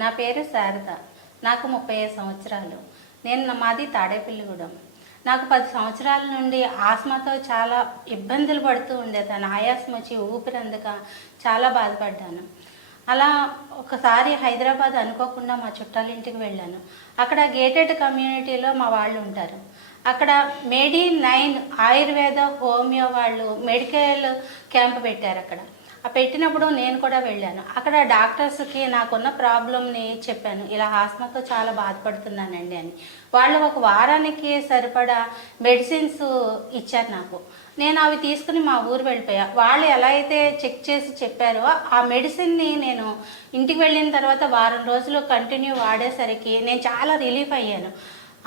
నా పేరు శారద. నాకు 35 సంవత్సరాలు. మాది తాడేపల్లిగూడెం. నాకు 10 సంవత్సరాల నుండి ఆస్మాతో చాలా ఇబ్బందులు పడుతూ ఉండేదాన్ని. ఆయాసం వచ్చి ఊపిరందక చాలా బాధపడ్డాను. అలా ఒకసారి హైదరాబాద్ అనుకోకుండా మా చుట్టాలింటికి వెళ్ళాను. అక్కడ గేటెడ్ కమ్యూనిటీలో మా వాళ్ళు ఉంటారు. అక్కడ MED9 ఆయుర్వేద హోమియో వాళ్ళు మెడికల్ క్యాంప్ పెట్టారు. అక్కడ పెట్టినప్పుడు నేను కూడా వెళ్ళాను. అక్కడ డాక్టర్స్కి నాకున్న ప్రాబ్లమ్ని చెప్పాను, ఇలా ఆస్మాతో చాలా బాధపడుతున్నానండి అని. వాళ్ళు ఒక వారానికి సరిపడా మెడిసిన్స్ ఇచ్చారు నాకు. నేను అవి తీసుకుని మా ఊరు వెళ్ళిపోయా. వాళ్ళు ఎలా అయితే చెక్ చేసి చెప్పారో ఆ మెడిసిన్ని నేను ఇంటికి వెళ్ళిన తర్వాత వారం రోజులు కంటిన్యూ వాడేసరికి నేను చాలా రిలీఫ్ అయ్యాను.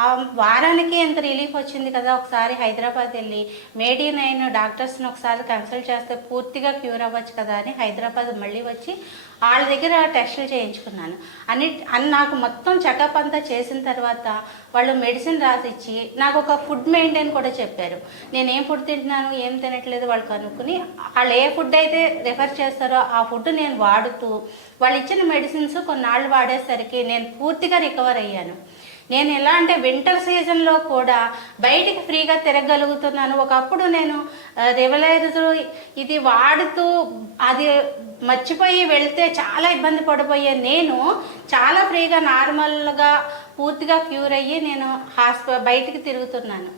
ఆ వారానికి ఎంత రిలీఫ్ వచ్చింది కదా. ఒకసారి హైదరాబాద్ వెళ్ళి MED9 డాక్టర్స్ని ఒకసారి కన్సల్ట్ చేస్తే పూర్తిగా క్యూర్ అవ్వచ్చు కదా అని హైదరాబాద్ మళ్ళీ వచ్చి వాళ్ళ దగ్గర టెస్టులు చేయించుకున్నాను. నాకు మొత్తం చెకప్ అంతా చేసిన తర్వాత వాళ్ళు మెడిసిన్ రాసిచ్చి నాకు ఒక ఫుడ్ మెయింటైన్ కూడా చెప్పారు. నేను ఏం ఫుడ్ తింటున్నాను, ఏం తినట్లేదు వాళ్ళు కనుక్కుని వాళ్ళు ఏ ఫుడ్ అయితే రిఫర్ చేస్తారో ఆ ఫుడ్ నేను వాడుతూ వాళ్ళు ఇచ్చిన మెడిసిన్స్ కొన్నాళ్ళు వాడేసరికి నేను పూర్తిగా రికవర్ అయ్యాను. నేను ఎలా అంటే వింటర్ సీజన్లో కూడా బయటికి ఫ్రీగా తిరగలుగుతున్నాను. ఒకప్పుడు నేను రెవలైజర్ ఇది వాడుతూ అది మర్చిపోయి వెళ్తే చాలా ఇబ్బంది పడిపోయే నేను చాలా ఫ్రీగా నార్మల్గా పూర్తిగా క్యూర్ అయ్యి నేను బయటికి తిరుగుతున్నాను.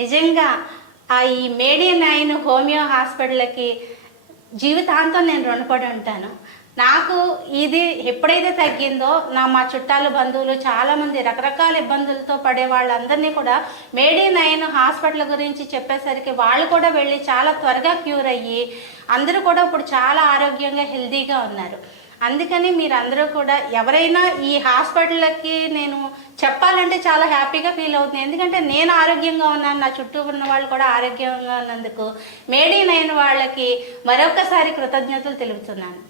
నిజంగా ఈ MED9 హోమియో హాస్పిటల్కి జీవితాంతం నేను రుణపడి ఉంటాను. నాకు ఇది ఎప్పుడైతే తగ్గిందో మా చుట్టాలు బంధువులు చాలామంది రకరకాల ఇబ్బందులతో పడే వాళ్ళందరినీ కూడా MED9 హాస్పిటల్ గురించి చెప్పేసరికి వాళ్ళు కూడా వెళ్ళి చాలా త్వరగా క్యూర్ అయ్యి అందరూ కూడా ఇప్పుడు చాలా ఆరోగ్యంగా హెల్తీగా ఉన్నారు. అందుకని మీరందరూ కూడా ఎవరైనా ఈ హాస్పిటల్కి నేను చెప్పాలంటే చాలా హ్యాపీగా ఫీల్ అవుతుంది. ఎందుకంటే నేను ఆరోగ్యంగా ఉన్నాను, నా చుట్టూ ఉన్న వాళ్ళు కూడా ఆరోగ్యంగా ఉన్నందుకు MED9 వాళ్ళకి మరొకసారి కృతజ్ఞతలు తెలుపుతున్నాను.